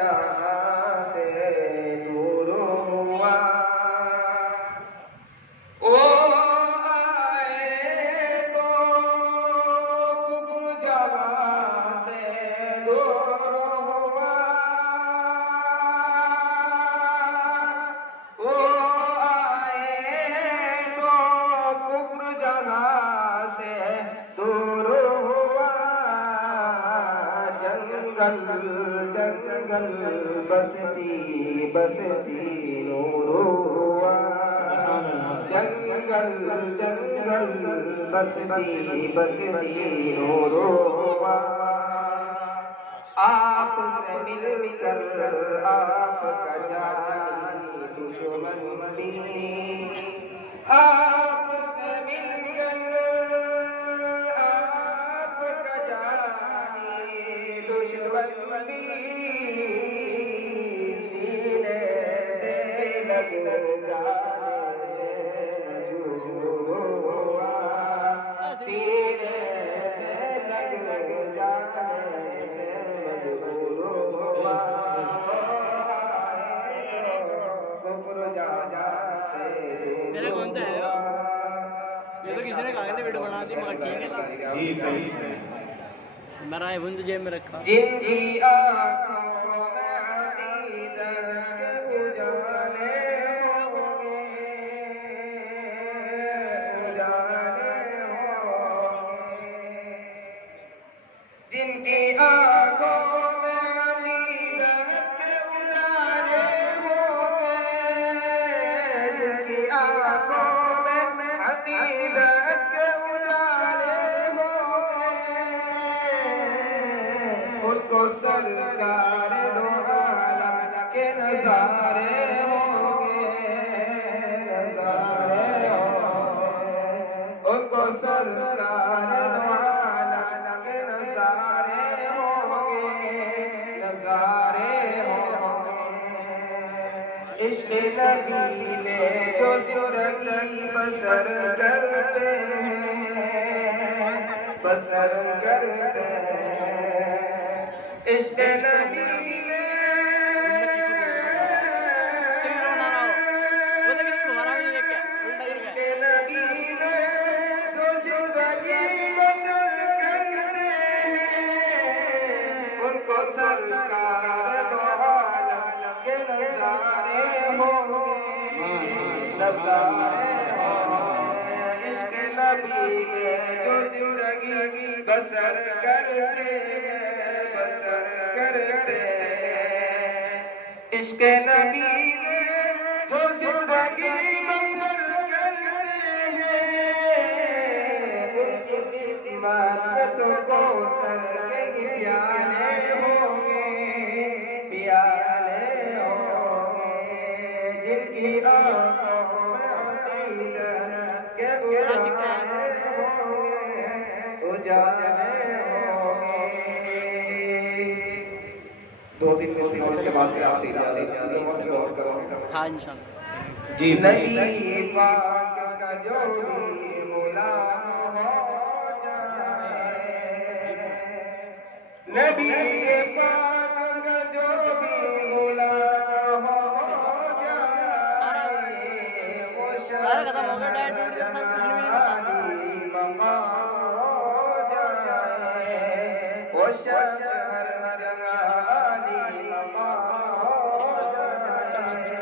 جہاں سے دور ہوا وہ آئے تو کفر جہاں سے دور ہوا وہ آئے تو کفر جہاں سے دور ہوا جنگل جنگل بستی بستی نور ہوا جنگل جنگل بستی بستی نور ہوا آپ سے مل کر آپ کا جانی دشمن بھی آپ سے مل کر آپ کا جانی دشمن بھی سینے سے لگ جانے سے مجبور ہوا سینے سے لگ جانے سے مجبور ہوا کفر جہاں سے میرا کون سا ہے یہ تو کسی نے کہا کہ ویڈیو بنا دی مگر ٹھیک ہے میرا آئی فون تو جیب میں رکھا جن کی آنکھوں میں عقیدت کے اجالے ہوں گے اجالے ہوں گے جن کی آنکھوں میں عقیدت کے اجالے ہوں گے جن کی آنکھوں میں عقیدت کے اجالے ہوں گے ان کو سرکار دو عالم کے نظارے ہوں گے نظارے ہوں گے ان کو سرکار دو عالم کے نظارے ہوں گے نظارے ہوں گے عشق نبی میں جو زندگی بسر کرتے ہیں بسر کرتے ہیں عشق نبی میں عشق نبی میں جو زندگی بسر کرتے ہیں ان کو سرکار دو عالم کے نظارے ہوں گے نظارے ہوں گے عشق نبی میں جو زندگی بسر کرتے ہیں بسر کرتے ہیں عشق نبی میں جو زندگی بسر کرتے ہیں ان کی قسمت میں تو کوثر کے پیالے ہوں گے پیالے ہوں گے جن کی آنکھوں میں عقیدت کے اجالے ہوں گے اجالے ہوں گے دو تین مسلموں کے بعد پھر آپ سے غور کرو ہاں انشاءاللہ جی نبی پاک کا جو بھی غلام ہو جائے نبی پاک کا جو بھی غلام ہو جائے وہ سارا ختم ہو گیا ڈائٹ ویٹ سب عالی مقام ہو جائے وہ شخص ہر جگہ عالی مقام ہو جائے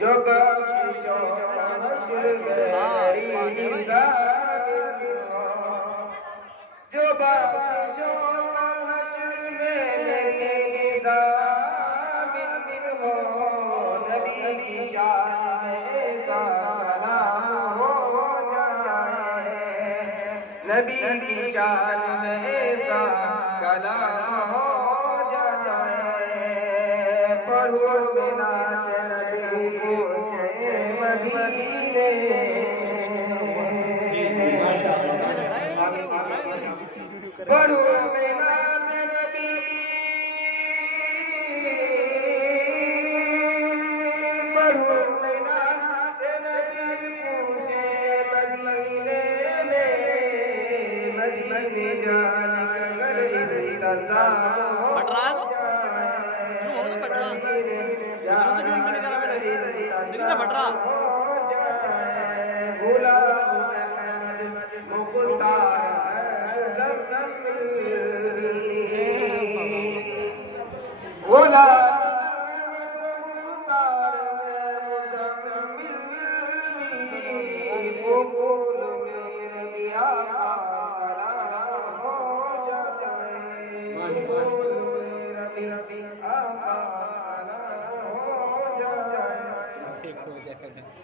جو بخششوں کا حشر میری ثابت ہو جو بخششوں کا حشر میں میری ثابت ہو نبی کی شان میں ایسا کلام ہو جائے نبی کی شان میں ایسا کلام ہو جائے پڑھو بنات نبی پہنچے مدینے پڑھو بنات نبی پڑھو بنات نبی پہنچے مدینے میں مدینے جانے کا اگر انتظام ہو جائے وہ لا